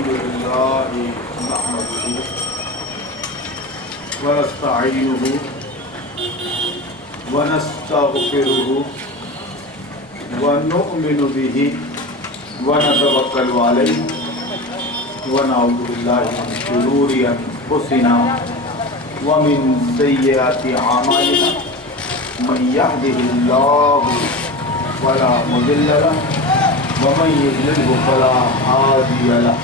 الحمد لله نحمده ونستعينه ونستغفره ونؤمن به ونتوكل عليه ونعوذ بالله من شرور أنفسنا ومن سيئات أعمالنا من يهده الله فلا مضل له ومن يضلله فلا هادي له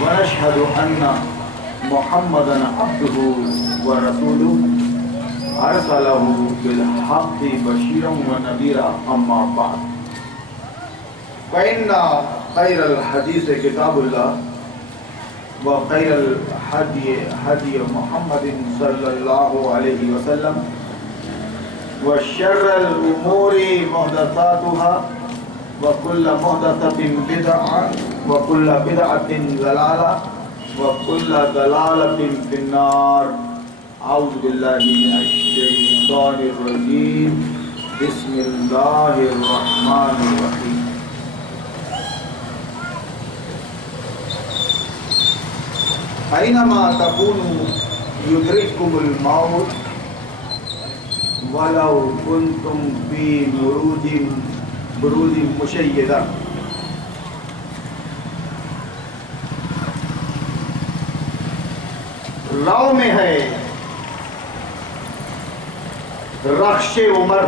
ونشهد أن محمدا عبده ورسوله أرسله بالحق بشيرا ونذيرا أما بعد فإن خير الحديث كتاب الله وخير الهدي هدي محمد صلى الله عليه وسلم وشر الأمور محدثاتها وكل محدثة بدعة وكل بدعة ضلالة وكل ضلالة في النار. أعوذ بالله من الشيطان الرجيم. بسم الله الرحمن الرحيم. أينما تكونوا يدرككم الموت ولو كنتم في بروج مشيدة. رو میں ہے رخش عمر،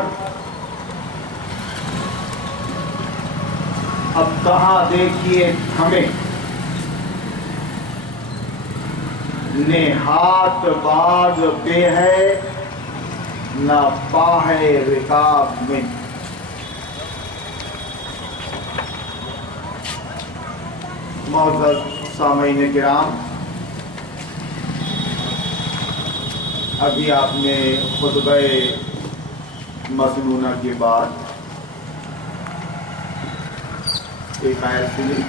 اب کہاں دیکھیے ہمیں، نہات باغ پہ ہے نہ پا ہے رکاب میں. معزز سامعین کرام، ابھی آپ نے خطبہ مسنونہ کے بعد ایک آیت سنی.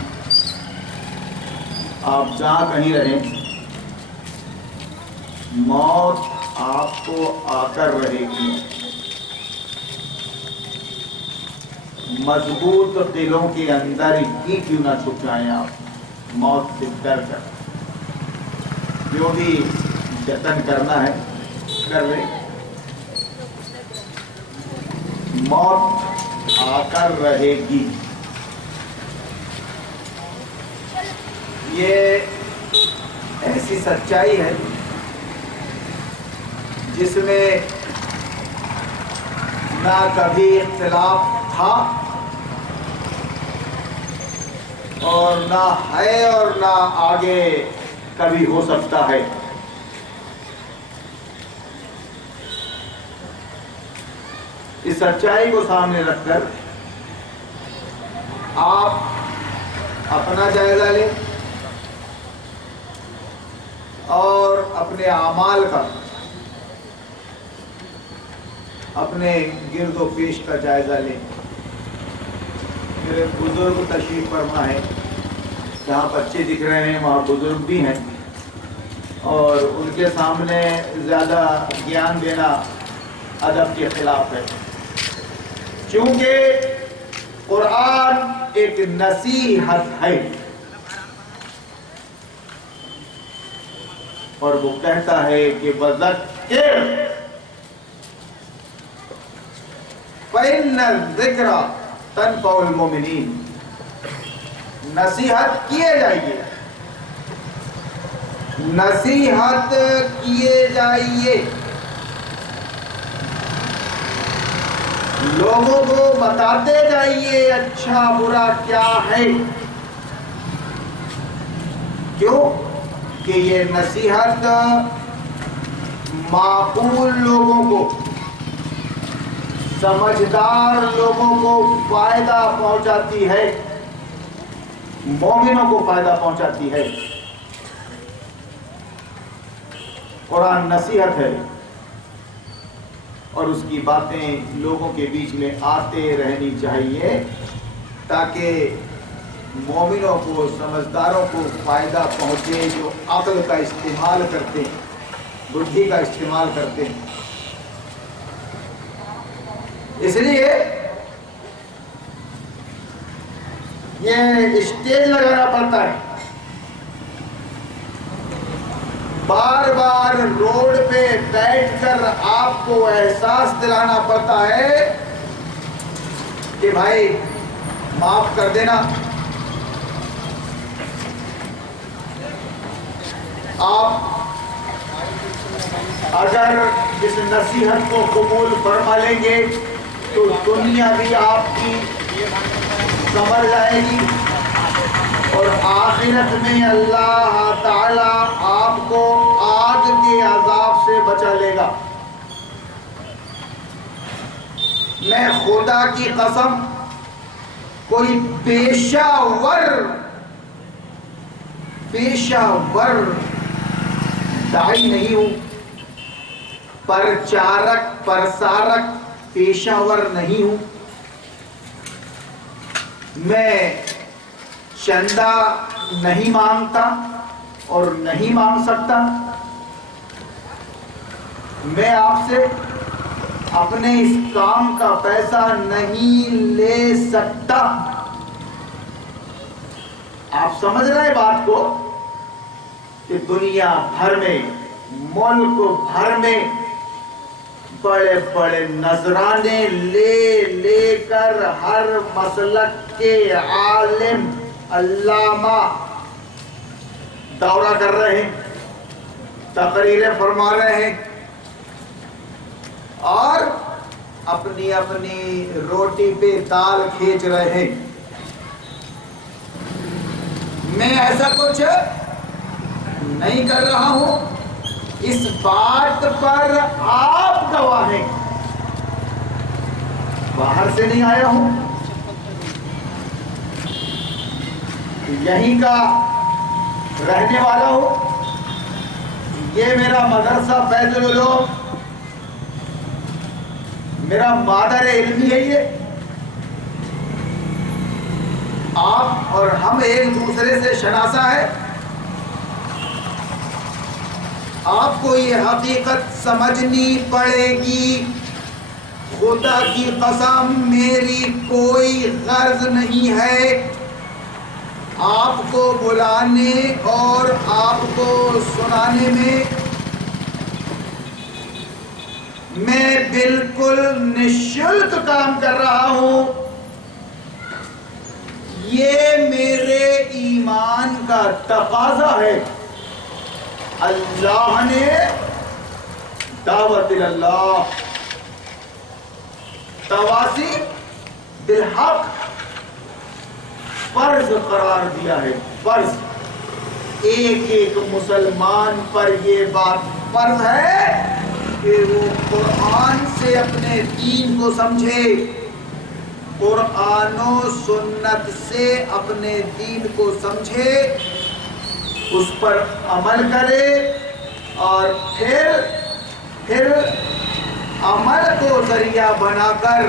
آپ جہاں کہیں رہیں، موت آپ کو آ کر رہے گی. مضبوط دلوں کے اندر ہی کیوں نہ چھپ جائیں آپ، موت سے ڈر کر. جو بھی جتن کرنا ہے کر لیں. موت آ کر رہے گی، یہ ایسی سچائی ہے جس میں نہ کبھی اختلاف تھا اور نہ ہے اور نہ آگے کبھی ہو سکتا ہے. اس سچائی کو سامنے رکھ کر آپ اپنا جائزہ لیں اور اپنے اعمال کا، اپنے گرد و پیش کا جائزہ لیں. میرے بزرگ تشریف فرما ہے، جہاں بچے دکھ رہے ہیں وہاں بزرگ بھی ہیں، اور ان کے سامنے زیادہ گیان دینا ادب کے خلاف ہے، چونکہ قرآن ایک نصیحت ہے اور وہ کہتا ہے کہ وذکر فإن الذکر تنفع المؤمنین. نصیحت کیے جائیے، نصیحت کیے جائیے، لوگوں کو بتاتے جائیے اچھا برا کیا ہے. کیوں کہ یہ نصیحت معقول لوگوں کو، سمجھدار لوگوں کو فائدہ پہنچاتی ہے، مومنوں کو فائدہ پہنچاتی ہے. قرآن نصیحت ہے اور اس کی باتیں لوگوں کے بیچ میں آتے رہنی چاہیے تاکہ مومنوں کو، سمجھداروں کو فائدہ پہنچے جو عقل کا استعمال کرتے ہیں، بدھی کا استعمال کرتے ہیں. اس لیے یہ اسٹیج لگانا پڑتا ہے، بار بار روڈ پہ بیٹھ کر آپ کو احساس دلانا پڑتا ہے کہ بھائی معاف کر دینا. آپ اگر اس نصیحت کو قبول فرما لیں گے تو دنیا بھی آپ کی سنور جائے گی اور آخرت میں اللہ تعالی آپ کو آگ کے عذاب سے بچا لے گا. میں خدا کی قسم کوئی پیشہ ور داعی نہیں ہوں، پرچارک پرسارک پیشہ ور نہیں ہوں. میں چندہ نہیں مانگتا اور نہیں مانگ سکتا. میں آپ سے اپنے اس کام کا پیسہ نہیں لے سکتا. آپ سمجھ رہے ہیں بات کو کہ دنیا بھر میں، ملک بھر میں بڑے بڑے نذرانے لے لے کر ہر مسلک کے عالم علامہ دورہ کر رہے ہیں، تقریریں فرما رہے ہیں اور اپنی اپنی روٹی پہ تال کھینچ رہے ہیں. میں ایسا کچھ نہیں کر رہا ہوں. اس بات پر آپ گواہ ہیں. باہر سے نہیں آیا ہوں، یہیں کا رہنے والا ہوں. یہ میرا مدرسہ فیض العلوم، میرا مادر علمی ہے. یہ آپ اور ہم ایک دوسرے سے شناسہ ہے. آپ کو یہ حقیقت سمجھنی پڑے گی، خدا کی قسم میری کوئی غرض نہیں ہے آپ کو بلانے اور آپ کو سنانے میں. میں بالکل نشلک کام کر رہا ہوں. یہ میرے ایمان کا تقاضا ہے. اللہ نے دعوت اللہ تواصی بالحق فرض قرار دیا ہے. فرض، ایک ایک مسلمان پر یہ بات فرض ہے کہ وہ قرآن سے اپنے دین کو سمجھے، قرآن و سنت سے اپنے دین کو سمجھے، اس پر عمل کرے اور پھر عمل کو ذریعہ بنا کر،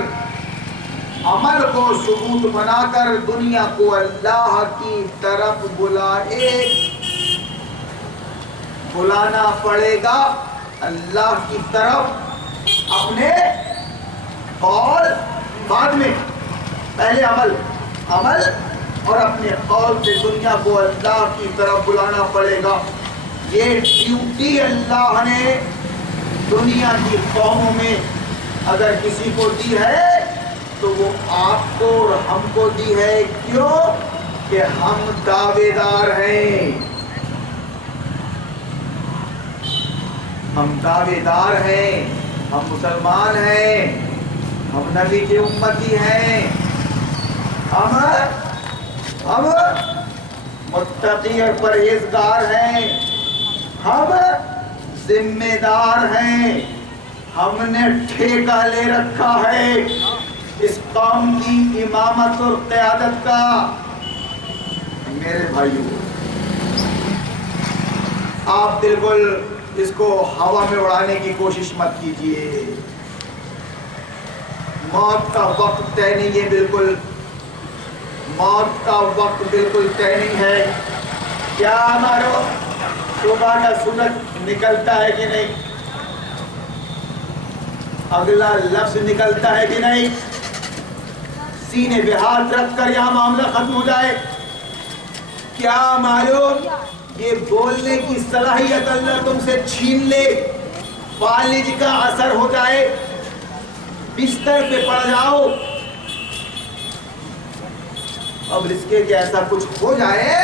عمل کو ثبوت بنا کر دنیا کو اللہ کی طرف بلائے. بلانا پڑے گا اللہ کی طرف. اپنے قول بعد میں، پہلے عمل اور اپنے قول سے دنیا کو اللہ کی طرف بلانا پڑے گا. یہ ڈیوٹی اللہ نے دنیا کی قوموں میں اگر کسی کو دی ہے تو وہ آپ کو اور ہم کو دی ہے. کیوں؟ کہ ہم دعوے دار ہیں. ہم دعوے دار ہیں، ہم مسلمان ہیں، ہم نبی کے امتی ہیں، ہم متقی اور پرہیزگار ہیں، ہم ذمہ دار ہیں. ہم نے ٹھیکہ لے رکھا ہے اس قوم کی امامت اور قیادت کا. میرے بھائیو، آپ بالکل اس کو ہوا میں اڑانے کی کوشش مت کیجیے. موت کا وقت طے نہیں ہے. بالکل موت کا وقت بالکل طے نہیں ہے. کیا ہمارا صبح کا سورج نکلتا ہے کہ نہیں؟ اگلا لفظ نکلتا ہے کہ نہیں؟ سینے پہ ہاتھ رکھ کر یہاں معاملہ ختم ہو جائے. کیا معلوم یہ بولنے کی صلاحیت اللہ تم سے چھین لے, فالج کا اثر ہو جائے, بستر پہ پڑ جاؤ. اب اس کے ایسا کچھ ہو جائے,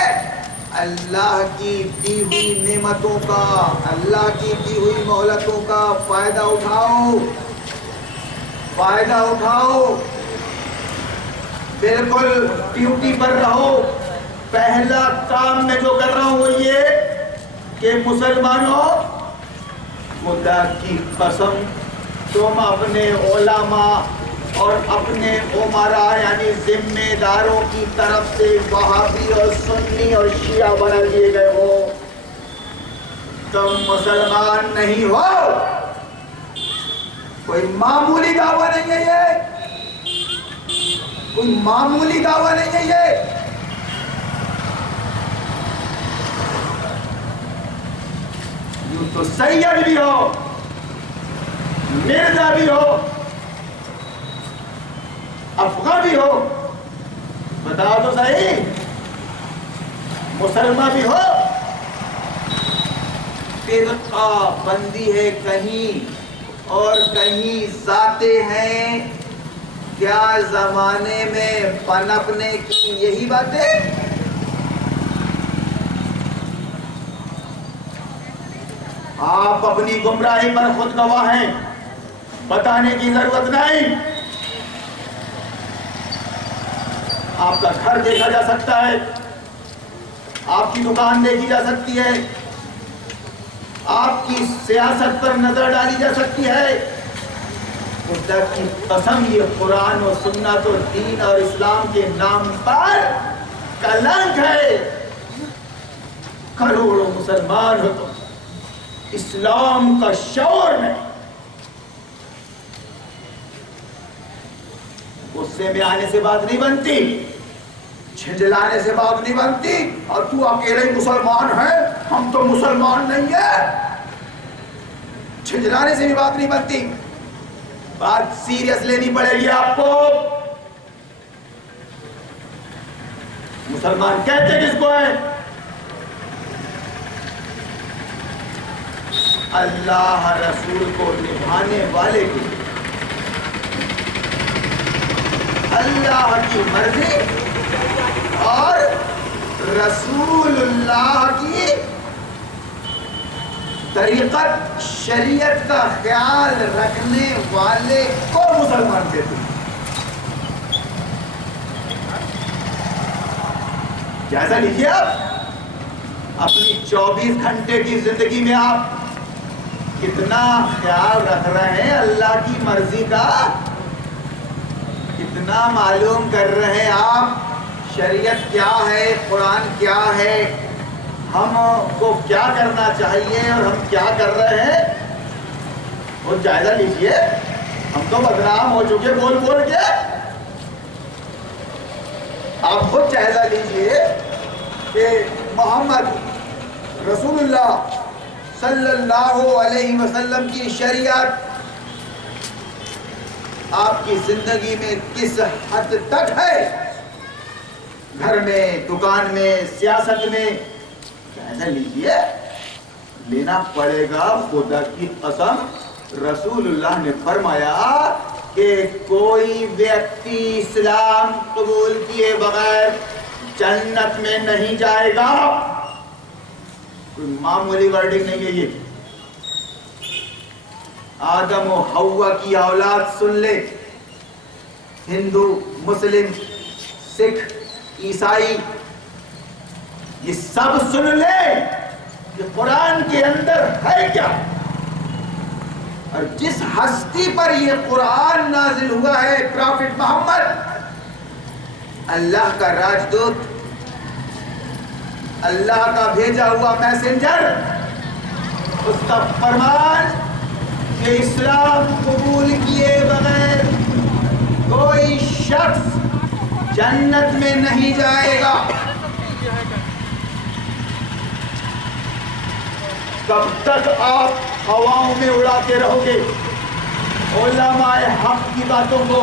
اللہ کی دی ہوئی نعمتوں کا, اللہ کی دی ہوئی مہلتوں کا فائدہ اٹھاؤ, فائدہ اٹھاؤ. بالکل ڈیوٹی پر رہو. پہلا کام میں جو کر رہا ہوں وہ یہ کہ مسلمانوں, خدا کی قسم تم اپنے علماء اور اپنے عمراء یعنی ذمہ داروں کی طرف سے وہابی اور سنی اور شیعہ بنا دیے گئے ہو. تم مسلمان نہیں ہو. کوئی معمولی دعویٰ نہیں ہے یہ, کوئی معمولی دعویٰ نہیں ہے یہ. یوں تو سید بھی ہو, مرزا بھی ہو, افغان بھی ہو, بتاؤ تو صحیح, مسلمان بھی ہو. فرقہ بندی ہے کہیں اور کہیں ذاتیں ہیں. کیا زمانے میں پنپنے کی یہی باتیں؟ آپ اپنی گمراہی پر خود گواہ ہیں, بتانے کی ضرورت نہیں. آپ کا گھر دیکھا جا سکتا ہے, آپ کی دکان دیکھی جا سکتی ہے, آپ کی سیاست پر نظر ڈالی جا سکتی ہے. خدا کی قسم یہ قرآن و سنت و دین اور اسلام کے نام پر کلنک ہے. کروڑوں مسلمان ہو تو اسلام کا شعور نہیں. غصے میں آنے سے بات نہیں بنتی, جھنجھلانے سے بات نہیں بنتی. اور تو اکیلے ہی مسلمان ہے, ہم تو مسلمان نہیں ہیں, جھنجھلانے سے بھی بات نہیں بنتی. بات سیریس لینی پڑے گی آپ کو. مسلمان کہتے کس کو ہے؟ اللہ رسول کو نبھانے والے کو. اللہ کی مرضی اور رسول اللہ کی طریقت شریعت کا خیال رکھنے والے کو مسلمان کہتے ہیں. جائزہ لیجیے آپ اپنی 24 گھنٹے کی زندگی میں آپ کتنا خیال رکھ رہے ہیں اللہ کی مرضی کا, کتنا معلوم کر رہے ہیں آپ شریعت کیا ہے, قرآن کیا ہے, ہم کو کیا کرنا چاہیے اور ہم کیا کر رہے ہیں. وہ جائزہ لیجئے. ہم تو بدنام ہو چکے بول بول کے. آپ خود جائزہ لیجئے کہ محمد رسول اللہ صلی اللہ علیہ وسلم کی شریعت آپ کی زندگی میں کس حد تک ہے. گھر میں, دکان میں, سیاست میں. جائزہ لیجئے, لینا پڑے گا. خدا کی قسم رسول اللہ نے فرمایا کہ کوئی ویکتی اسلام قبول کیے بغیر جنت میں نہیں جائے گا. کوئی معمولی ورڈنگ نہیں ہے یہ. آدم و حوا کی اولاد سن لے, ہندو, مسلم, سکھ, عیسائی, یہ سب سن لے کہ قرآن کے اندر ہے کیا. اور جس ہستی پر یہ قرآن نازل ہوا ہے, پرافٹ محمد, اللہ کا راجدوت, اللہ کا بھیجا ہوا میسنجر, اس کا فرمان کہ اسلام قبول کیے بغیر کوئی شخص جنت میں نہیں جائے گا. کب تک آپ ہواؤں میں اڑاتے رہو گے علماء حق کی باتوں کو,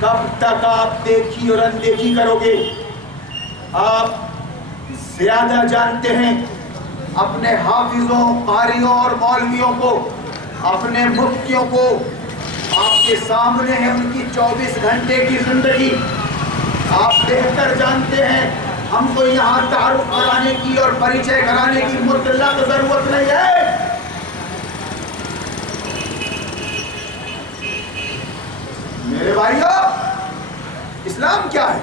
کب تک آپ دیکھی اور اندیکھی کرو گے؟ آپ زیادہ جانتے ہیں اپنے حافظوں، قاریوں اور مولویوں کو، اپنے مفتیوں کو. آپ کے سامنے ہے ان کی 24 گھنٹے کی زندگی. آپ بہتر جانتے ہیں ہم کو یہاں تعارف کرانے کی اور پریچے کرانے کی مطلق ضرورت نہیں ہے. میرے بھائیو، اسلام کیا ہے؟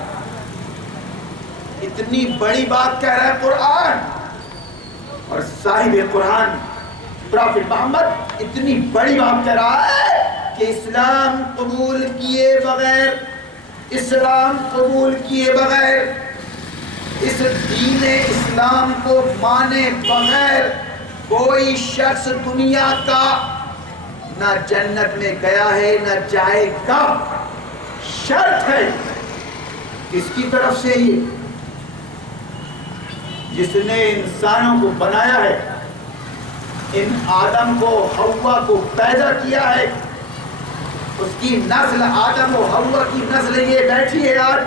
اتنی بڑی بات کہہ رہا ہے قرآن، اور صاحب قرآن پرافٹ محمد اتنی بڑی بات کہہ رہا ہے کہ اسلام قبول کیے بغیر، اسلام قبول کیے بغیر، اس دین اسلام کو مانے بغیر کوئی شخص دنیا کا نہ جنت میں گیا ہے نہ جائے گا. شرط ہے کس کی طرف سے؟ یہ جس نے انسانوں کو بنایا ہے، ان آدم کو حوا کو پیدا کیا ہے، اس کی نسل آدم و حوا کی نسل یہ بیٹھی ہے آج.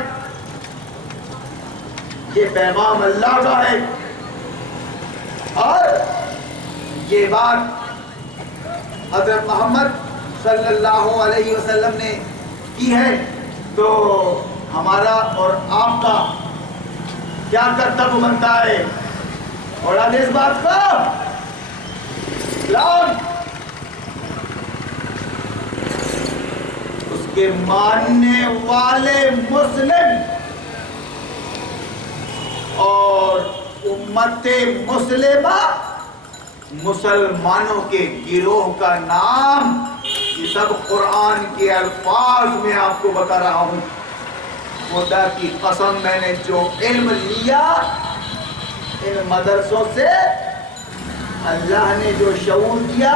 یہ پیغام اللہ کا ہے، اور یہ بات حضرت محمد صلی اللہ علیہ وسلم نے کی ہے. تو ہمارا اور آپ کا کیا کرتب بنتا ہے؟ اور اس بات کو اسلام اس کے ماننے والے مسلم اور امت مسلمہ مسلمانوں کے گروہ کا نام، یہ سب قرآن کے الفاظ میں آپ کو بتا رہا ہوں. خدا کی قسم، میں نے جو علم لیا ان مدرسوں سے، اللہ نے جو شعور دیا،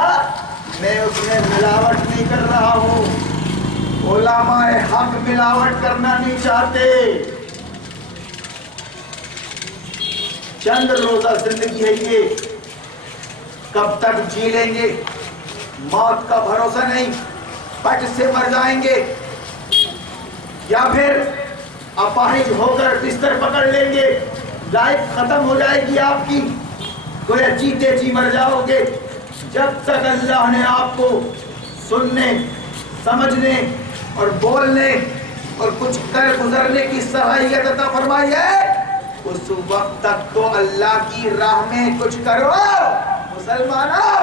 میں اس میں ملاوٹ نہیں کر رہا ہوں. علماء حق ملاوٹ کرنا نہیں چاہتے. چند روزہ زندگی ہے یہ، کب تک جی لیں گے؟ موت کا بھروسہ نہیں، پٹ سے مر جائیں گے یا پھر اپاہج ہو کر بستر پکڑ لیں گے. لائف ختم ہو جائے گی آپ کی، گویا جیتے جی مر جاؤ گے. جب تک اللہ نے آپ کو سننے، سمجھنے اور بولنے اور کچھ کر گزرنے کی صلاحیت عطا فرمائی ہے، اس وقت تک تو اللہ کی راہ میں کچھ کرو مسلمانوں.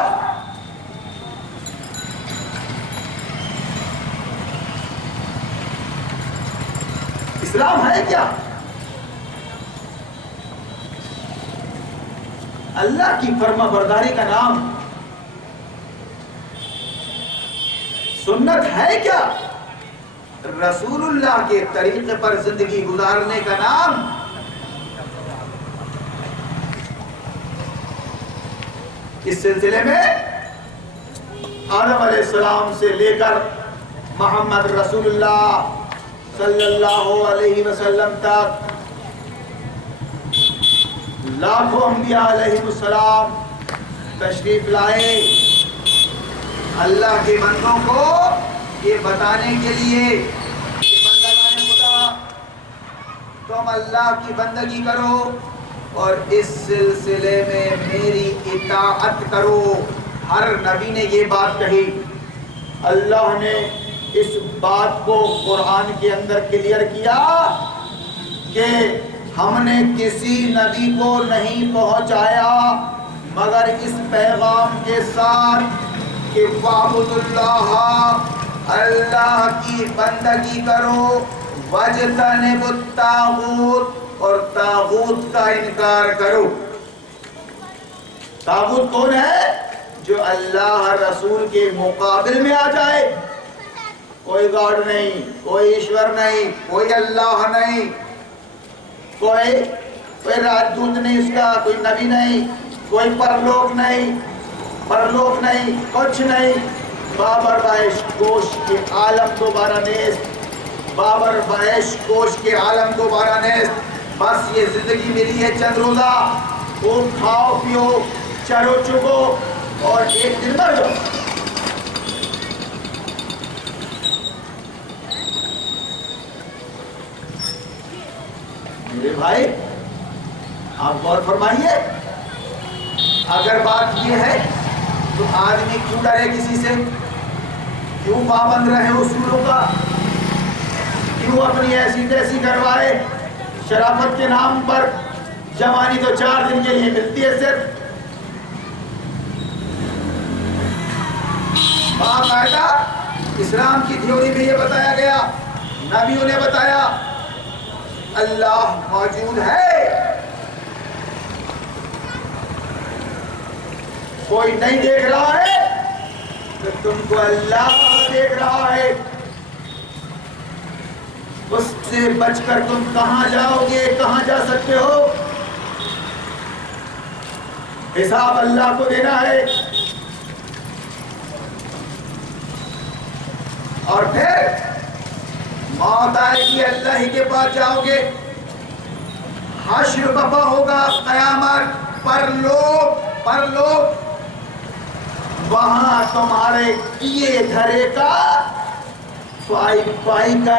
اسلام ہے کیا؟ اللہ کی فرما برداری کا نام. سنت ہے کیا؟ رسول اللہ کے طریقے پر زندگی گزارنے کا نام. اس سلسلے میں آدم علیہ السلام سے لے کر محمد رسول اللہ صلی اللہ علیہ وسلم تک لاکھوں انبیاء علیہ السلام تشریف لائے اللہ کے بندوں کو یہ بتانے کے لیے کہ بندگان خدا، تم اللہ کی بندگی کرو اور اس سلسلے میں میری اطاعت کرو. ہر نبی نے یہ بات کہی. اللہ نے اس بات کو قرآن کے اندر کلیئر کیا کہ ہم نے کسی نبی کو نہیں پہنچایا مگر اس پیغام کے ساتھ کہ وَاعْبُدُوا اللَّهَ، اللہ کی بندگی کرو، وَاجْتَنِبُوا الطَّاغُوتَ، اور طاغوت کا انکار کرو. طاغوت کون ہے؟ جو اللہ رسول کے مقابل میں آ جائے. کوئی گاڈ نہیں، کوئی ایشور نہیں، کوئی اللہ نہیں، کوئی راجدوت نہیں، اس کا کوئی نبی نہیں، کوئی پرلوک نہیں، کچھ نہیں. بابر بائش گوش کے عالم دوبارہ نیست، بابر بائش گوش کے عالم دوبارہ نیست. بس یہ زندگی ملی ہے چند روزہ، خوب کھاؤ پیو، چرو چگو اور ایک دن مر جاؤ. میرے بھائی آپ غور فرمائیے، اگر بات یہ ہے تو آدمی کیوں ڈرے کسی سے؟ کیوں پابند رہے اصولوں کا؟ کیوں اپنی ایسی تیسی کروائے؟ شرافت کے نام پر جوانی تو 4 دن کے لیے ملتی ہے صرف۔ باقاعدہ اسلام کی تھیوری میں یہ بتایا گیا، نبیوں نے بتایا اللہ موجود ہے، کوئی نہیں دیکھ رہا ہے تو تم کو اللہ دیکھ رہا ہے۔ اس سے بچ کر تم کہاں جاؤ گے؟ کہاں جا سکتے ہو؟ حساب اللہ کو دینا ہے، اور پھر موت آئے گی، اللہ ہی کے پاس جاؤ گے۔ حشر بپا ہوگا، قیامت پر لوگ وہاں تمہارے کیے دھرے کا پائی کا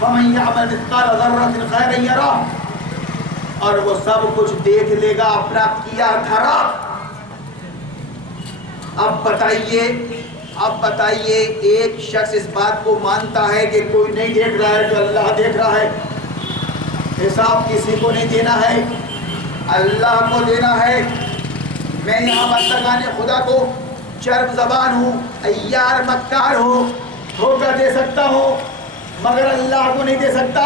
وَمَن يَعْمَلْ مِثْقَالَ ذَرَّةٍ خَيْرًا يَرَهُ، اور وہ سب کچھ دیکھ لے گا اپنا کیا دھرا۔ اب بتائیے ایک شخص اس بات کو مانتا ہے کہ کوئی نہیں دیکھ رہا ہے تو اللہ دیکھ رہا ہے، حساب کسی کو نہیں دینا ہے، اللہ کو دینا ہے۔ میں یہاں بندگان خدا کو چرب زبان ہوں، عیار مکار ہوں، دھوکہ دے سکتا ہوں، مگر اللہ کو نہیں دے سکتا۔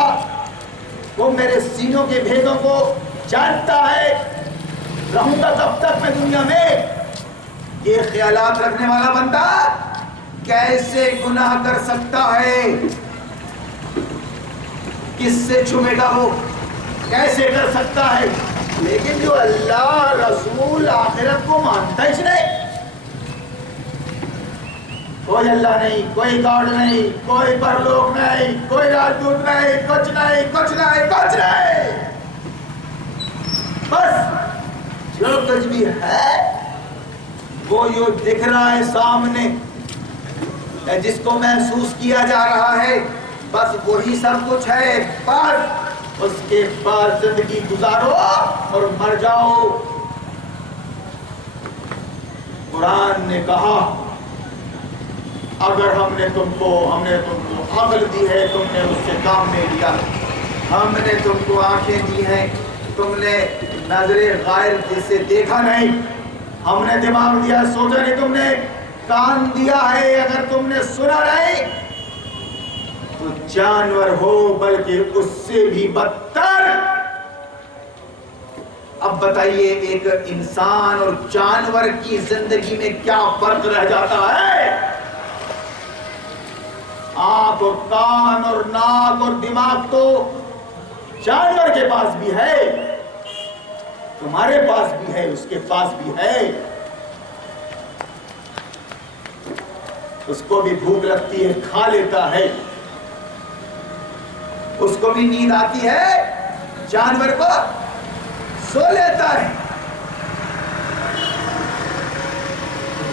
وہ میرے سینوں کے بھیدوں کو جانتا ہے۔ رہوں گا کب تک میں دنیا میں؟ یہ خیالات رکھنے والا بندہ کیسے گناہ کر سکتا ہے؟ کس سے چھپے گا وہ؟ کیسے کر سکتا ہے؟ لیکن جو اللہ رسول آخرت کو مانتا ہی نہیں، کوئی اللہ نہیں، کوئی گاڈ نہیں، کوئی پرلوک نہیں، کوئی راجدوت نہیں، کچھ نہیں، کچھ نہیں، کچھ نہیں، بس جو کچھ بھی ہے وہ یوں دکھ رہا ہے سامنے، جس کو محسوس کیا جا رہا ہے، بس وہی سب کچھ ہے۔ بس اس کے بعد زندگی گزارو اور مر جاؤ۔ قرآن نے کہا اگر ہم نے تم کو عقل دی ہے، تم نے اس سے کام نہیں لیا، ہم نے تم کو آنکھیں دی ہیں، تم نے نظر غائب جس سے دیکھا نہیں، ہم نے دماغ دیا سوچا نہیں، تم نے کان دیا ہے اگر تم نے سنا نہیں تو جانور ہو بلکہ اس سے بھی بدتر۔ اب بتائیے ایک انسان اور جانور کی زندگی میں کیا فرق رہ جاتا ہے؟ آنکھ اور کان اور ناک اور دماغ تو جانور کے پاس بھی ہے، تمہارے پاس بھی ہے، اس کے پاس بھی ہے۔ اس کو بھی بھوک لگتی ہے، کھا لیتا ہے، اس کو بھی نیند آتی ہے، جانور کو سو لیتا ہے،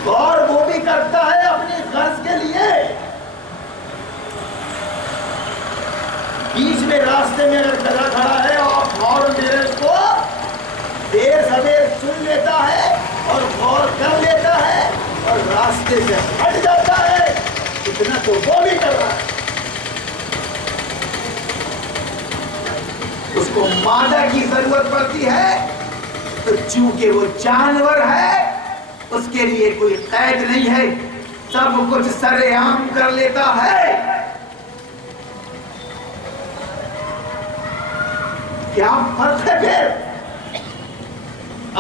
اور وہ بھی کرتا ہے اپنی غرض کے لیے۔ بیچ میں راستے میں اگر گدھا کھڑا ہے اور ہارن دے رہے اس کو دیر سویر سن لیتا ہے اور غور کر لیتا ہے اور راستے سے ہٹ جاتا ہے، اتنا تو وہ بھی کر رہا ہے۔ اس کو مادہ کی ضرورت پڑتی ہے تو چونکہ وہ جانور ہے اس کے لیے کوئی قید نہیں ہے، سب کچھ سر عام کر لیتا ہے۔ کیا فرق ہے پھر؟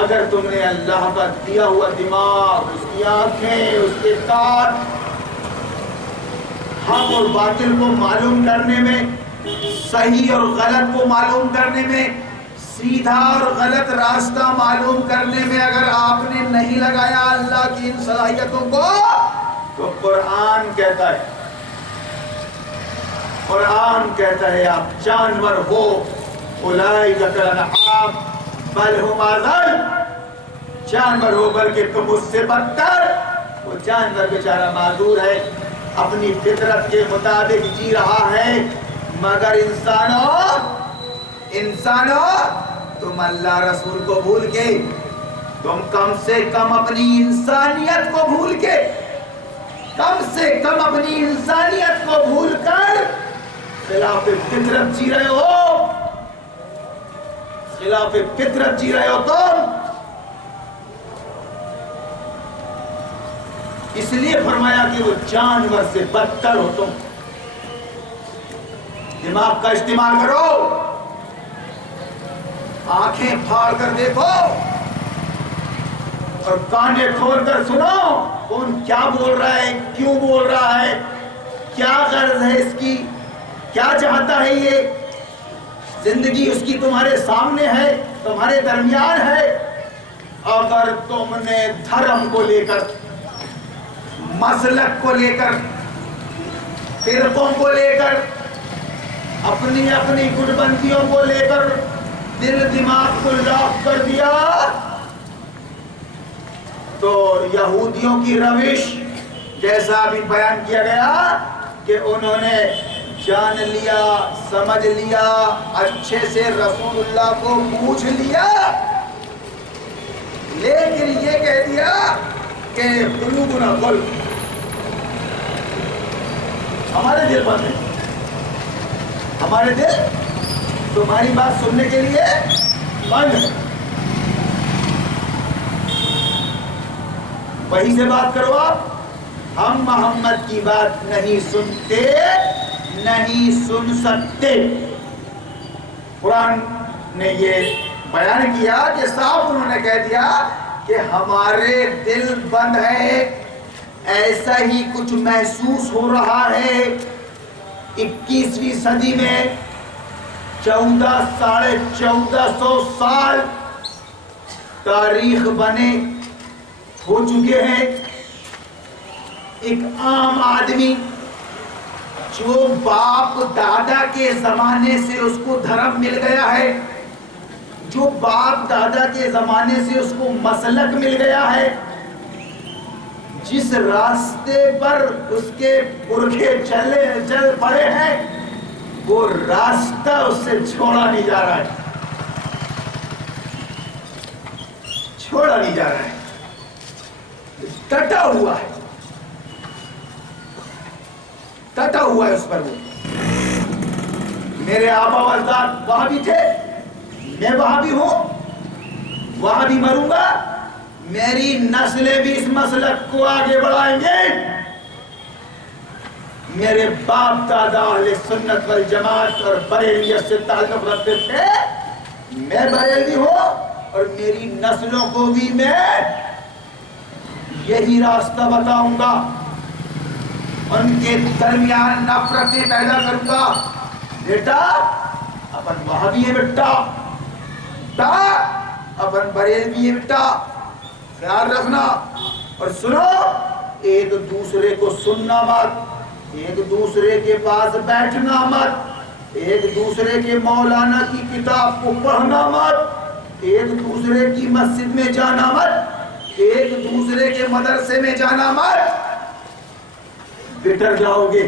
اگر تم نے اللہ کا دیا ہوا دماغ، اس کی آنکھیں، اس کے کان، حق اور باطل کو معلوم کرنے میں، صحیح اور غلط کو معلوم کرنے میں، سیدھا اور غلط راستہ معلوم کرنے میں اگر آپ نے نہیں لگایا اللہ کی ان صلاحیتوں کو، تو قرآن کہتا ہے آپ جانور ہو، اولئک کالانعام بل ہم اضل، جانور ہو بلکہ تم اس سے بدتر۔ وہ جانور بیچارہ معذور ہے، اپنی فطرت کے مطابق جی رہا ہے، مگر انسانوں تم اللہ رسول کو بھول کے، تم کم سے کم اپنی انسانیت کو بھول کے، کم سے کم اپنی انسانیت کو بھول کر خلاف فطرت جی رہے ہو، خلاف فطرت جی رہے ہو تم۔ اس لیے فرمایا کہ وہ جانور سے بدتر ہو تم۔ دماغ کا استعمال کرو، آنکھیں پھاڑ کر دیکھو اور کانیں کھول کر سنو کون کیا بول رہا ہے، کیوں بول رہا ہے، کیا غرض ہے اس کی، کیا چاہتا ہے یہ۔ زندگی اس کی تمہارے سامنے ہے، تمہارے درمیان ہے۔ اگر تم نے دھرم کو لے کر، مسلک کو لے کر، فرقوں کو لے کر، اپنی اپنی گٹ بندیوں کو لے کر دل دماغ کو لاک کر دیا تو یہودیوں کی روش جیسا ابھی بیان کیا گیا کہ انہوں نے جان لیا، سمجھ لیا، اچھے سے رسول اللہ کو پوچھ لیا، لیکن یہ کہہ دیا کہ قلوبنا غلف، ہمارے دل بند ہیں، ہمارے دل تمہاری بات سننے کے لیے بند ہے۔ وہیں سے بات کرو آپ، ہم محمد کی بات نہیں سنتے، نہیں سن سکتے۔ قرآن نے یہ بیان کیا کہ صاحب انہوں نے کہہ دیا کہ ہمارے دل بند ہے، ایسا ہی کچھ محسوس ہو رہا ہے۔ 21ویں صدی میں 1400 سال تاریخ بنے ہو چکے ہیں۔ ایک عام آدمی جو باپ دادا کے زمانے سے اس کو دھرم مل گیا ہے، جو باپ دادا کے زمانے سے اس کو مسلک مل گیا ہے، جس راستے پر اس کے پرکھے چل پڑے ہیں، وہ راستہ اس سے چھوڑا نہیں جا رہا ہے، چھوڑا نہیں جا رہا ہے، ٹٹا ہوا ہے، ٹٹا ہوا ہے اس پر۔ وہ میرے آبا و اجداد وہاں بھی تھے، میں وہاں بھی ہوں، وہاں بھی مروں گا، میری نسلیں بھی اس مسلک کو آگے بڑھائیں گے۔ میرے باپ دادا اہل سنت والجماعت اور بریلیت سے تعلق رکھتے تھے، میں بریلوی ہوں اور میری نسلوں کو بھی میں یہی راستہ بتاؤں گا، ان کے درمیان نفرتیں پیدا کروں گا۔ بیٹا اپن وہابی ہے، بیٹا اپن بریلوی ہے، بیٹا خیال رکھنا اور سنو، ایک دوسرے کو سننا مت، ایک دوسرے کے پاس بیٹھنا مت، ایک دوسرے کے مولانا کی کتاب کو پڑھنا مت، ایک دوسرے کی مسجد میں جانا مت، ایک دوسرے کے مدرسے میں جانا مت، بٹر جاؤ گے،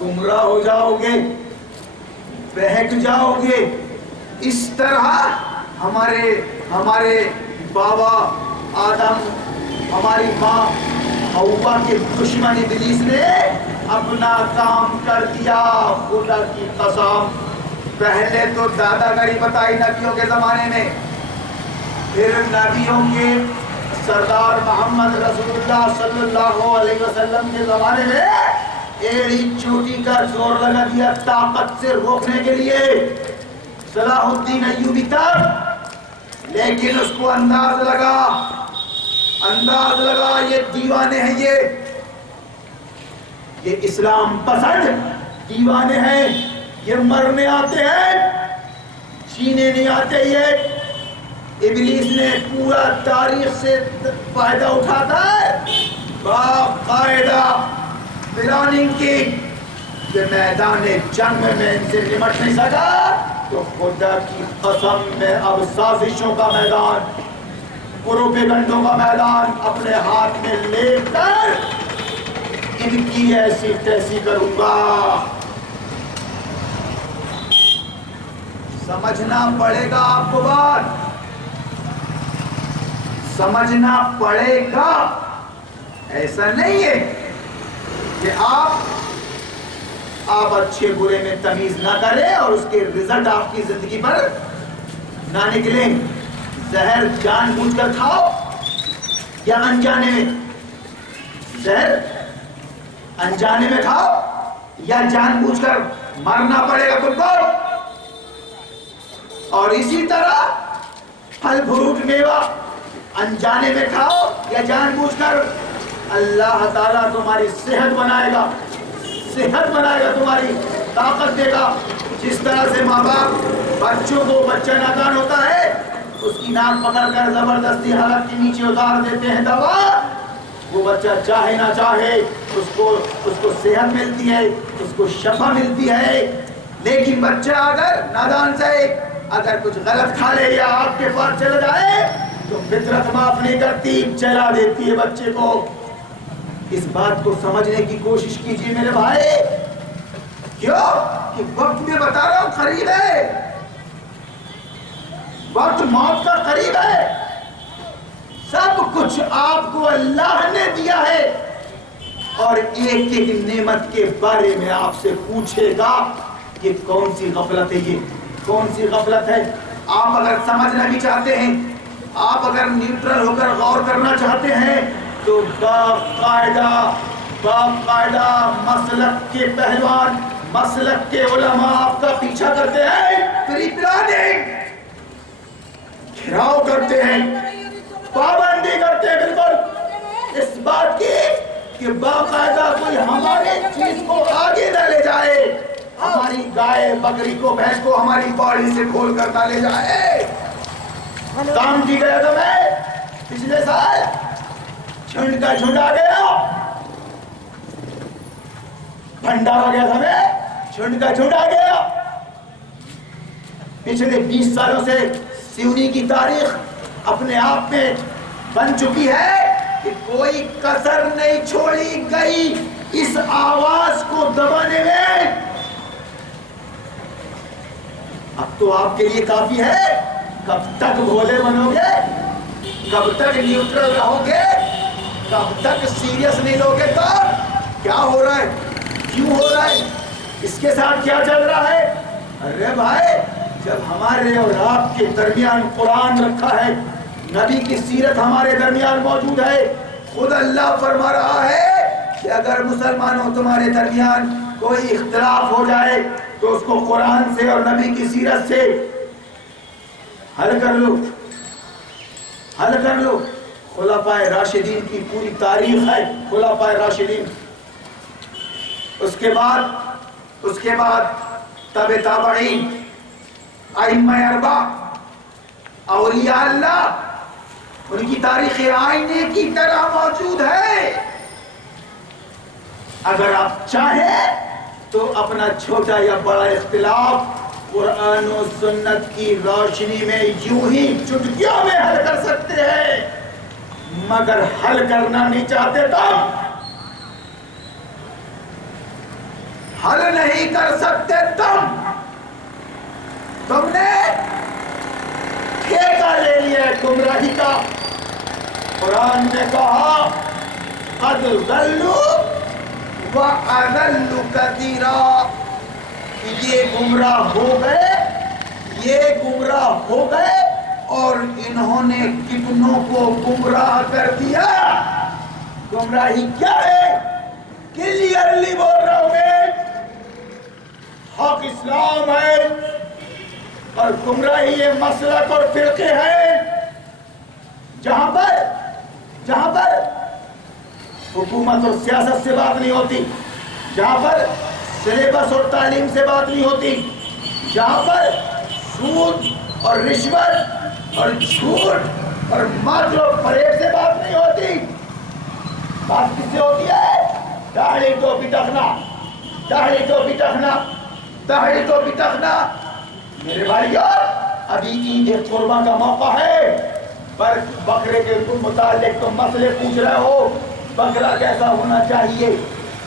گمراہ ہو جاؤ گے، بہک جاؤ گے۔ اس طرح ہمارے بابا آدم، ہماری ماں حوا کے دشمن ابلیس نے اپنا کام کر دیا، خدا کی قسم۔ پہلے تو دادا گری بتائی نبیوں کے زمانے میں، پھر نبیوں کے سردار محمد رسول اللہ صلی اللہ علیہ وسلم کے زمانے میں ایڑی چوٹی کا زور لگا دیا طاقت سے روکنے کے لیے، صلاح الدین ایوبی تک، لیکن اس کو انداز لگا یہ دیوانے ہیں، یہ اسلام پسند دیوانے ہیں، یہ مرنے آتے ہیں، جینے نہیں آتے۔ یہ ابلیس نے پورا تاریخ سے فائدہ اٹھاتا ہے، باقاعدہ پلاننگ کی کہ میدان جنگ میں ان سے نمٹ نہیں سکا تو خدا کی قسم میں اب سازشوں کا میدان، پروپیگنڈوں کا میدان اپنے ہاتھ میں لے کر ان کی ایسی تیسی کروں گا. سمجھنا پڑے گا آپ کو، بات سمجھنا پڑے گا. ایسا نہیں ہے کہ آپ اچھے برے میں تمیز نہ کریں اور اس کے رزلٹ آپ کی زندگی پر نہ نکلیں. زہر جان بوجھ کر کھاؤ یا انجانے میں؟ زہر انجانے میں کھاؤ یا جان بوجھ کر مرنا پڑے گا تم کو. اور اسی طرح پھل فروٹ میوہ انجانے میں کھاؤ یا جان بوجھ کر، اللہ تعالیٰ تمہاری صحت بنائے گا، صحت بنائے گا، تمہاری طاقت دے گا. جس طرح سے ماں باپ بچوں کو، بچہ نادان ہوتا ہے اس کی ناک پکڑ کر زبردستی حلق کے نیچے اتار دیتے ہیں دوا، وہ بچہ چاہے نہ چاہے اس کو صحت ملتی ہے، اس کو شفا ملتی ہے. لیکن بچہ اگر نادان سے اگر کچھ غلط کھا لے یا آپ کے پاس چلا جائے تو فطرت معاف نہیں کرتی، جلا دیتی ہے بچے کو. اس بات کو سمجھنے کی کوشش کیجیے میرے بھائی. کیوں کہ وقت میں بتا رہا ہوں قریب ہے، وقت موت کا قریب ہے. سب کچھ آپ کو اللہ نے دیا ہے اور ایک ایک نعمت کے بارے میں آپ سے پوچھے گا کہ کون سی غفلت ہے، یہ کون سی غفلت ہے. آپ اگر سمجھنا بھی چاہتے ہیں، آپ اگر نیوٹرل ہو کر غور کرنا چاہتے ہیں تو باقاعدہ مسلک کے پہلوان، مسلک کے علماء آپ کا پیچھا کرتے ہیں، پری پلاننگ گھراؤ کرتے ہیں، پابندی کرتے ہیں بالکل اس بات کی کہ باقاعدہ کوئی ہماری چیز کو آگے نہ لے جائے، ہماری گائے بکری کو، بھینس کو ہماری باڑی سے کھول کر نہ لے جائے. کام کی گیا تھا میں پچھلے سال، جھنڈ کا جھنڈ آ گیا، بھنڈار آ گیا تھا میں، جھنڈ کا جھنڈ آ گیا. پچھلے 20 سالوں سے سیونی کی تاریخ اپنے آپ میں بن چکی ہے کہ کوئی کسر نہیں چھوڑی گئی اس آواز کو دبانے میں. اب تو آپ کے لیے کافی ہے. کب تک بھولے بنو گے؟ کب تک نیوٹرل رہو گے؟ کب تک سیریس نہیں لوگے؟ کب کیا ہو رہا ہے، کیوں ہو رہا ہے، اس کے ساتھ کیا چل رہا ہے؟ ارے بھائی، جب ہمارے اور آپ کے درمیان قرآن رکھا ہے، نبی کی سیرت ہمارے درمیان موجود ہے، خود اللہ فرما رہا ہے کہ اگر مسلمانوں تمہارے درمیان کوئی اختلاف ہو جائے تو اس کو قرآن سے اور نبی کی سیرت سے حل کر لو، حل کر لو. خلفائے راشدین کی پوری تاریخ ہے، خلفائے راشدین. اس کے بعد تبع تابعین، ائمہ اربعہ، اولیاء اللہ، ان کی تاریخ آئینے کی طرح موجود ہے. اگر آپ چاہیں تو اپنا چھوٹا یا بڑا اختلاف قرآن و سنت کی روشنی میں یوں ہی چٹکیوں میں حل کر سکتے ہیں، مگر حل کرنا نہیں چاہتے تم، حل نہیں کر سکتے تم نے ٹھیکہ لے لیا گمراہی کا. قرآن نے کہا قد ضلوا وَأَضَلُّوا كَثِيرًا، یہ گمراہ ہو گئے اور انہوں نے کتنوں کو گمراہ کر دیا. گمراہی کیا ہے؟ کلیئرلی بول رہا ہوں میں، حق اسلام ہے اور گمراہی یہ مسلک اور فرقے ہیں جہاں پر حکومت اور سیاست سے بات نہیں ہوتی، جہاں پر سلیبس اور تعلیم سے بات نہیں ہوتی، جہاں پر سود اور رشوت اور جھوٹ اور مکر و فریب سے بات نہیں ہوتی. بات کس سے ہوتی ہے؟ داڑھی ٹوپی ٹکنا، داڑھی ٹوپی ٹکنا، داڑھی ٹوپی ٹکنا. میرے بھائیو، ابھی عید قرباں کا موقع ہے، پر بکرے کے متعلق تم مسئلے پوچھ رہے ہو، بکرا کیسا ہونا چاہیے،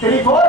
3/4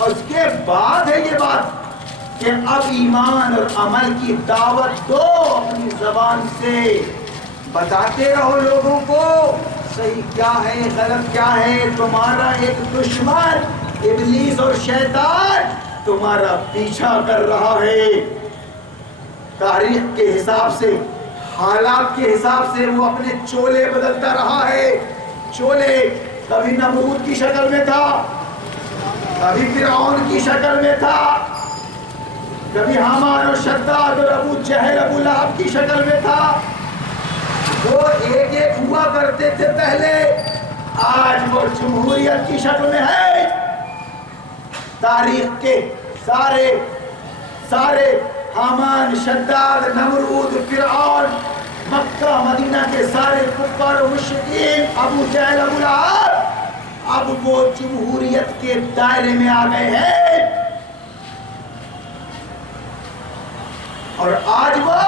اور اس کے بعد ہے یہ بات کہ اب ایمان اور عمل کی دعوت دو، اپنی زبان سے بتاتے رہو لوگوں کو صحیح کیا ہے غلط کیا ہے۔ تمہارا ایک دشمن ابلیس اور شیطان تمہارا پیچھا کر رہا ہے، تاریخ کے حساب سے، حالات کے حساب سے وہ اپنے چولے بدلتا رہا ہے۔ چولے کبھی نمرود کی شکل میں تھا، کبھی فرعون کی شکل میں تھا، کبھی حامان اور شداد اور ابو جہل ابو لہب کی شکل میں تھا۔ وہ ایک ایک ہوا کرتے تھے پہلے، آج وہ جمہوریت کی شکل میں ہے۔ تاریخ کے سارے حامان، شداد، نمرود، فرعون، مکہ مدینہ کے سارے کفار و مشرکین، ابو جہل ابو لہب اب وہ جمہوریت کے دائرے میں آ گئے ہیں، اور آج وہ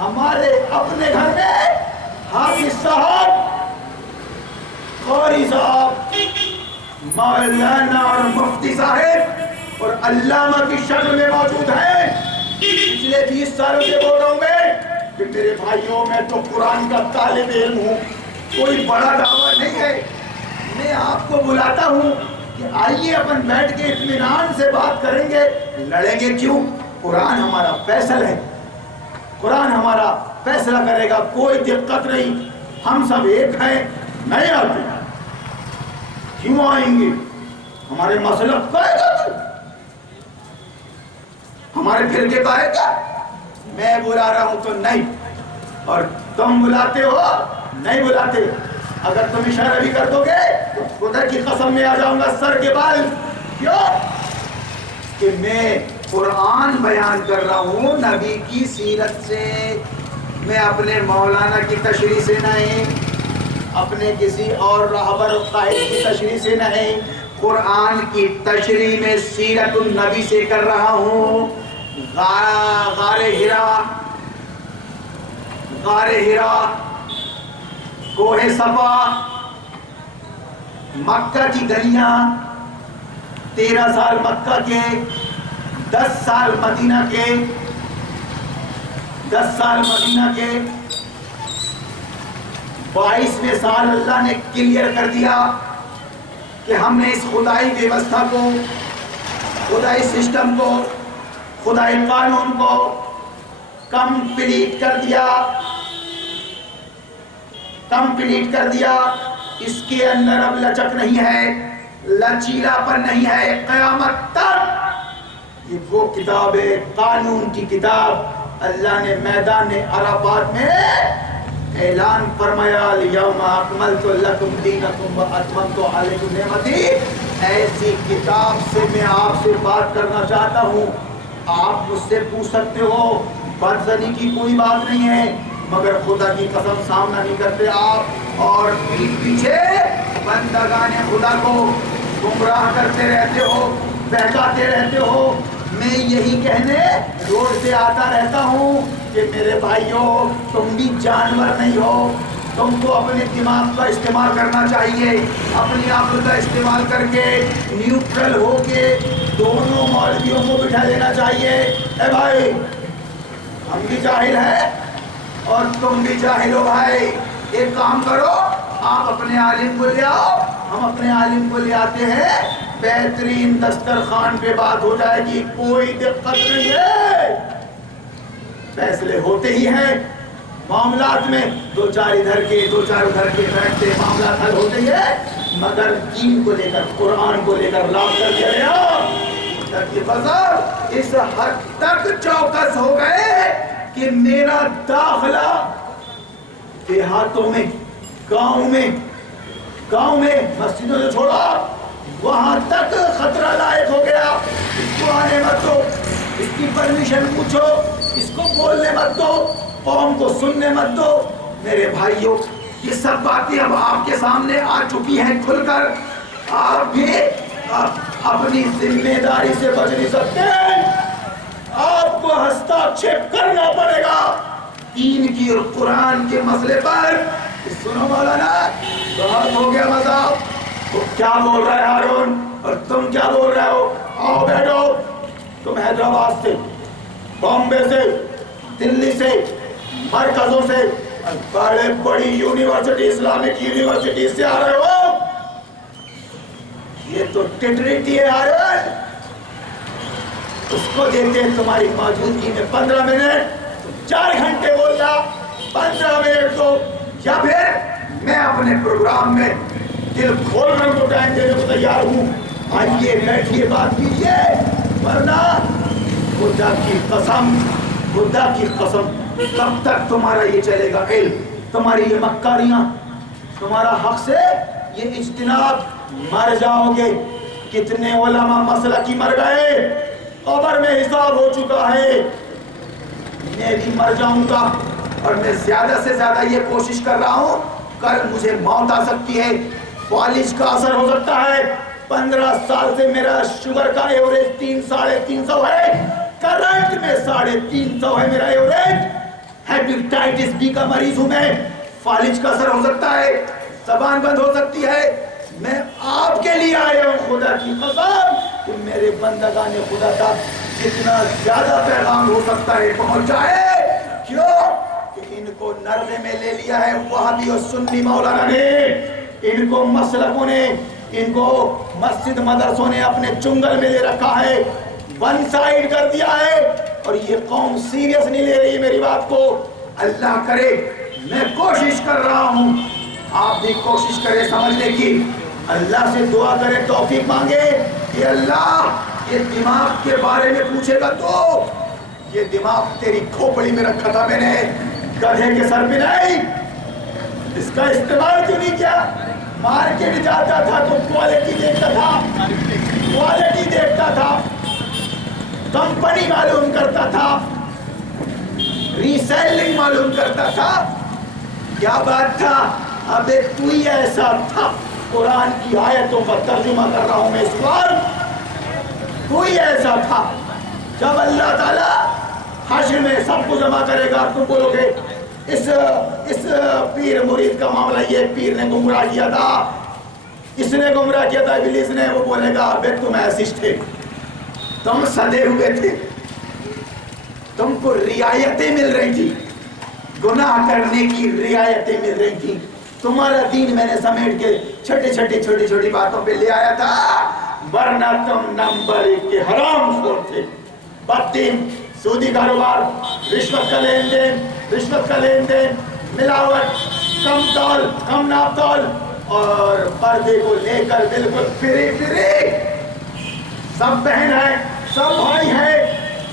ہمارے اپنے گھر میں حافظ صاحب، قاری صاحب، مولانا اور مفتی صاحب اور علامہ کی شکل میں موجود ہیں۔ پچھلے 20 سالوں سے بول رہا ہوں میں کہ میرے بھائیوں میں تو قرآن کا طالب علم ہوں، کوئی بڑا دعویٰ نہیں ہے۔ میں آپ کو بلاتا ہوں کہ آئیے اپن بیٹھ کے اطمینان سے بات کریں گے۔ لڑیں گے کیوں؟ قرآن ہمارا فیصل ہے، قرآن ہمارا فیصلہ کرے گا، کوئی دقت نہیں، ہم سب ایک ہیں۔ نہیں آتے کیوں آئیں گے؟ ہمارے مسلک کا ہے کیا؟ ہمارے فرقے کا ہے کیا؟ میں بلا رہا ہوں تو نہیں، اور تم بلاتے ہو نہیں بلاتے۔ اگر تم اشارہ بھی کر دو گے تو خدا کی قسم میں آ جاؤں گا سر کے بال۔ کیوں؟ کہ میں قرآن بیان کر رہا ہوں نبی کی سیرت سے، میں اپنے مولانا کی تشریح سے نہیں، اپنے کسی اور رہبر قائد کی تشریح سے نہیں، قرآن کی تشریح میں سیرت النبی سے کر رہا ہوں۔ غار ہرا، کوہ صفا، مکہ کی گلیاں، 13 سال مکہ کے، 10 سال مدینہ کے، 10 سال مدینہ کے، 22ویں سال اللہ نے کلیئر کر دیا کہ ہم نے اس خدائی ویوستھا کو، خدائی سسٹم کو، خدائی قانون کو کمپلیٹ کر دیا۔ اس کے اندر اب لچک نہیں ہے، لچیلا پن نہیں ہے، قیامت تک۔ یہ وہ کتاب ہے، قانون کی کتاب۔ اللہ نے میدان عرفات میں اعلان فرمایا الیوم اکملت لکم دینکم واتممت علیکم نعمتی۔ ایسی کتاب سے میں آپ سے بات کرنا چاہتا ہوں۔ آپ مجھ سے پوچھ سکتے ہو، بدزنی کی کوئی بات نہیں ہے، مگر خدا کی قسم سامنا نہیں کرتے آپ، اور پیٹھ پیچھے بندگان خدا کو گمراہ کرتے رہتے ہو، بہکاتے رہتے ہو۔ میں یہی کہنے روڈ سے آتا رہتا ہوں کہ میرے بھائیوں، تم بھی جانور نہیں ہو، تم کو اپنے دماغ کا استعمال کرنا چاہیے، اپنی عقل کا استعمال کر کے نیوٹرل ہو کے دونوں مولویوں کو بٹھا لینا چاہیے۔ اے بھائی، ہم بھی جاہل ہیں اور تم بھی جاہل ہو بھائی، ایک کام کرو، آپ اپنے عالم کو لے آؤ، ہم اپنے عالم کو لے آتے ہیں، بہترین دسترخوان پہ بات ہو جائے گی، کوئی دقت نہیں ہے۔ فیصلے ہوتے ہی ہیں معاملات میں، 2-4 ادھر کے 2-4 ادھر کے بیٹھتے، معاملات حل ہوتے ہیں، مگر دین کو لے کر، قرآن کو لے کر لاپ کر دیا گیا۔ یہ بزرگ اس حد تک چوکس ہو گئے کہ میرا داخلہ دیہاتوں میں، گاؤں میں مسجدوں سے چھوڑا، وہاں تک خطرہ لائق ہو گیا۔ اس کو آنے مت دو، اس کی پرمیشن پوچھو، اس کو بولنے مت دو، قوم کو سننے مت دو۔ میرے بھائیوں، یہ سب باتیں اب آپ کے سامنے آ چکی ہیں کھل کر۔ آپ بھی اپنی ذمہ داری سے بچ نہیں سکتے، آپ کو ہستاکشیپ کرنا پڑے گا دین کی اور قرآن کے مسئلے پر۔ سنو مولانا، بہت ہو گیا مذاق، تو کیا بول رہا ہے ہارون اور تم کیا بول رہے ہو؟ آؤ آباد سے، بامبے سے، دلی سے، مرکزوں سے، بڑے بڑی یونیورسٹی، اسلامک یونیورسٹی سے آ رہے ہو. یہ تو ٹٹریٹی ہے آرل. اس کو دیتے ہیں تمہاری موجودگی میں 15 منٹ، 4 گھنٹے بول رہا، 15 منٹ کو، یا پھر میں اپنے پروگرام میں دل کھول کر کو ٹائم دینے کو تیار ہوں. آئیے بیٹھیے بات کیجیے، ورنہ خدا کی قسم، خدا کی قسم، کب تک تمہارا یہ چلے گا علم، تمہاری یہ مکاریاں، تمہارا حق سے یہ اجتناب؟ مر جاؤ گے. کتنے علماء مسلکی مر گئے، قبر میں حساب ہو چکا ہے. میں بھی مر جاؤں گا، اور میں زیادہ سے زیادہ یہ کوشش کر رہا ہوں، کل مجھے موت آ سکتی ہے، فالج کا اثر ہو سکتا ہے. 15 سال سے میرا شوگر کا ایوریج 300-350 ہے، کرنٹ میں 350 ہے میرا ایوریج. ہیپیٹائٹس بی کا مریض ہوں میں، فالج کا اثر ہو سکتا ہے، زبان بند ہو سکتی ہے. میں آپ کے لیے آیا ہوں خدا کی قسم کہ میرے بندگان خدا تک جتنا زیادہ پیغام ہو سکتا ہے پہنچ جائے. کیوں کہ ان کو نرغے میں لے لیا ہے وہابی اور سنی مولانا نے، ان کو مسلکوں نے، ان کو مسجد مدرسوں نے اپنے چنگل میں لے رکھا ہے، ون سائیڈ کر دیا ہے. اور یہ قوم سیریس نہیں لے رہی میری بات کو. اللہ کرے، میں کوشش کر رہا ہوں، آپ بھی کوشش کریں سمجھنے کی. اللہ سے دعا کرے، توفیق مانگے کہ اللہ یہ دماغ کے بارے میں پوچھے گا تو یہ دماغ تیری کھوپڑی میں رکھا تھا میں نے، گدھے کے سر پہ نہیں. اس کا استعمال کیوں نہیں کیا؟ مارکیٹ جاتا تھا تو کوالٹی دیکھتا تھا، کوالٹی دیکھتا تھا، کمپنی معلوم کرتا تھا، ریسیلنگ معلوم کرتا تھا. کیا بات تھا؟ ابے تو ہی ایسا تھا. قرآن کی آیتوں کا ترجمہ کر رہا ہوں میں اس وقت. تو ہی ایسا تھا. جب اللہ تعالیٰ حشر میں سب کو جمع کرے گا، تم بولو گے اس پیر مرید کا معاملہ، یہ پیر نے گمراہ کیا تھا، اس نے گمراہ کیا تھا، ابلیس نے. وہ بولے گا بے تم ایسے تھے، تم سدے ہوئے تھے، تم کو رعایتیں مل رہی تھی، گناہ کرنے کی رعایتیں مل رہی تھی. تمہارا دین میں نے سمیٹ کے چھوٹی چھوٹی باتوں پہ لے آیا تھا، ورنہ تم نمبر 1 کے حرام خور تھے، بددین، سودی کاروبار، رشوت کا لین دین، ملاوٹ، کم تول، کم ناپ تول، اور پردے کو لے کر بالکل فری. سب بہن ہے، سب بھائی ہے،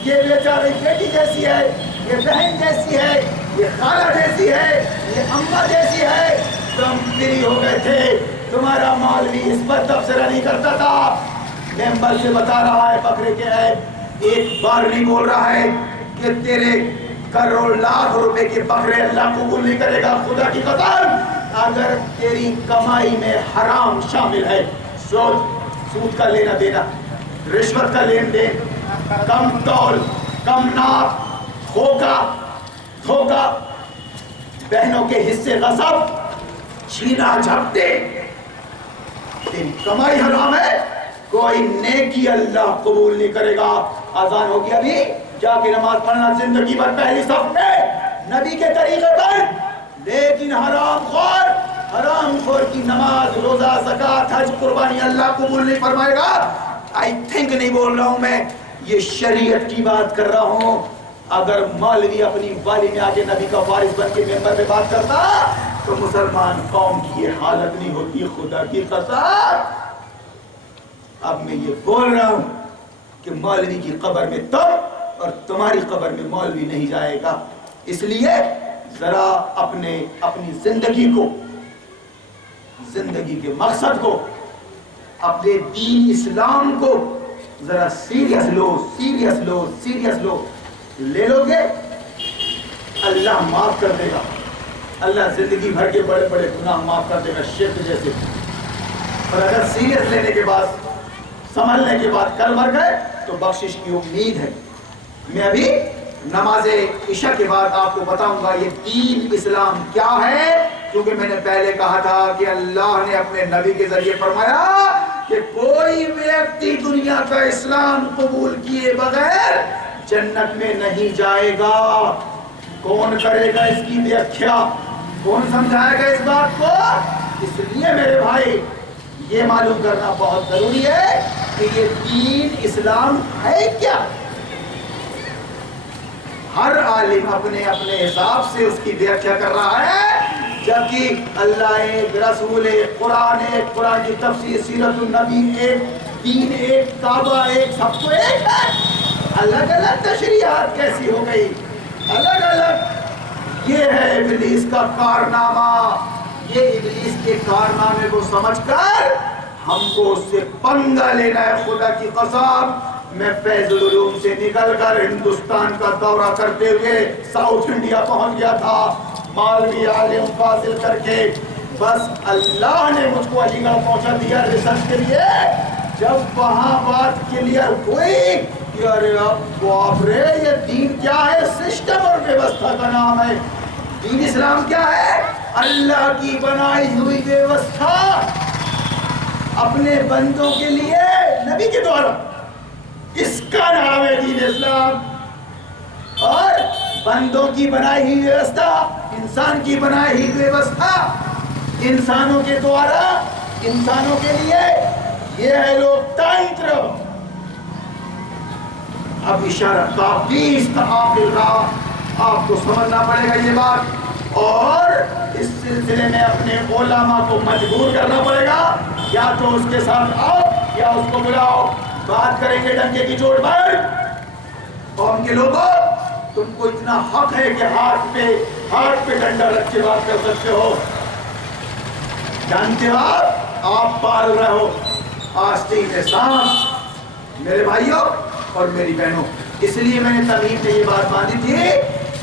یہ بیچاری بیٹی جیسی ہے، یہ بہن جیسی ہے، یہ خالہ جیسی ہے، یہ اماں جیسی ہے. تم فری ہو گئے تھے. تمہارا مولوی اس پر تبصرہ نہیں کرتا تھا، ممبر سے بتا رہا ہے پکڑے کے ہے، ایک بار نہیں بول رہا ہے کہ تیرے کروڑ لاکھ روپے کے بکرے اللہ قبول نہیں کرے گا. خدا کی قسم اگر تیری کمائی میں حرام شامل ہے، سود کا لینا دینا، رشوت کا لین دین، کم تول، کم ناپ، دھوکہ، بہنوں کے حصے غصب، چھینا جھپٹے، تیری کمائی حرام ہے، کوئی نیکی اللہ قبول نہیں کرے گا. اذان ہوگی ابھی، جا کے نماز پڑھنا زندگی بھر پہلی صف میں نبی کے طریقے پر. لیکن حرام خور کی نماز، روزہ، زکات، حج، قربانی اللہ قبول نہیں فرمائے گا. آئی تھنک نہیں بول رہا ہوں میں، یہ شریعت کی بات کر رہا ہوں. اگر مولوی اپنی والی میں آگے نبی کا وارث بن کے ممبر پہ بات کرتا تو مسلمان قوم کی یہ حالت نہیں ہوتی. خدا کی قسم اب میں یہ بول رہا ہوں کہ مولوی کی قبر میں تم اور تمہاری قبر میں مولوی نہیں جائے گا. اس لیے ذرا اپنی زندگی کو، زندگی کے مقصد کو، اپنے دین اسلام کو ذرا سیریس لو. لے لو گے اللہ معاف کر دے گا. اللہ زندگی بھر کے بڑے بڑے گناہ معاف کر دے گا، شرک جیسے. اور اگر سیریس لینے کے بعد، سنبھلنے کے بعد کل مر گئے تو بخشش کی امید ہے. میں ابھی نماز عشاء کے بعد آپ کو بتاؤں گا یہ دین اسلام کیا ہے، کیونکہ میں نے پہلے کہا تھا کہ اللہ نے اپنے نبی کے ذریعے فرمایا کہ کوئی ویکتی دنیا کا اسلام قبول کیے بغیر جنت میں نہیں جائے گا۔ کون کرے گا اس کی ویاخیا؟ کون سمجھائے گا اس بات کو؟ اس لیے میرے بھائی یہ معلوم کرنا بہت ضروری ہے کہ یہ دین اسلام ہے کیا۔ ہر عالم اپنے اپنے حساب سے اس کی ویاخیا کر رہا ہے، جبکہ اللہ ایک، رسول ایک، قرآن ایک، قرآن کی تفسیر، سیرت النبی ایک، دین ایک، کعبہ ایک، سب کو ایک ہے۔ الگ الگ تشریحات کیسی ہو گئی، الگ الگ۔ یہ ہے ابلیس کا کارنامہ۔ یہ ابلیس کے کارنامے کو سمجھ کر ہم کو اس سے پنگا لینا ہے۔ خدا کی قسم میں فیض العلوم سے نکل کر ہندوستان کا دورہ کرتے ہوئے ساؤتھ انڈیا پہنچ گیا تھا، مالوی عالم فاضل کر کے۔ بس اللہ نے مجھ کو علی گڑھ پہنچا دیا ریسرچ کے لیے۔ جب وہاں بات کلیئر ہوئی کہ ارے باپ رے، یہ دین کیا ہے؟ سسٹم اور ویوستھا کا نام ہے۔ دین اسلام کیا ہے؟ اللہ کی بنائی ہوئی ویوستھا اپنے بندوں کے لیے نبی کے دوارا، اس کا نام ہے دین اسلام۔ اور بندوں کی بنائی ہوئی ویوستھا، انسان کی بنائی ہوئی ویوستھا انسانوں کے دوارا، انسانوں کے لیے، یہ ہے لوکتنتر۔ اب اشارہ کافی استعمال کا آپ کو سمجھنا پڑے گا یہ بات، اور اس سلسلے میں اپنے علماء کو مجبور کرنا پڑے گا، یا تو اس کے ساتھ آؤ یا اس کو بلاؤ، بات کریں گے ڈنکے کی چوٹ پر۔ قوم کے لوگوں، تم کو اتنا حق ہے کہ ہاتھ پہ ڈنڈا رکھ کے بات کر سکتے ہو۔ جانتے ہو آپ پال رہے ہو آستین سانپ، میرے بھائیوں اور میری بہنوں۔ اس لیے میں نے تمہید میں یہ بات باندھی تھی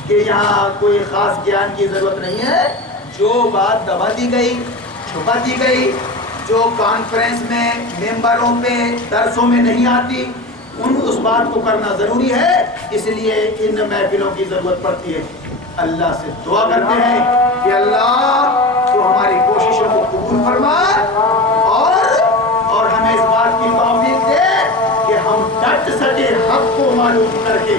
کہ یہاں کوئی خاص گیان کی ضرورت نہیں ہے۔ جو بات دبا دی گئی، چھپا دی گئی، جو کانفرنس میں ممبروں پہ درسوں میں نہیں آتی، اس بات کو کرنا ضروری ہے۔ اس لیے ان محفلوں کی ضرورت پڑتی ہے۔ اللہ سے دعا کرتے ہیں کہ اللہ تو ہماری کوششوں کو قبول فرمائے اور ہمیں اس بات کی توفیق دے کہ ہم ڈٹ سکے حق کو معلوم کر کے۔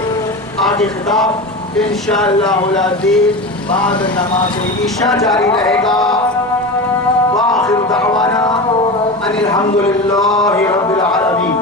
آگے خطاب انشاءاللہ العزیز بعد نماز عشاء جاری رہے گا۔ وآخر دعوانا ان الحمدللہ رب العالمین۔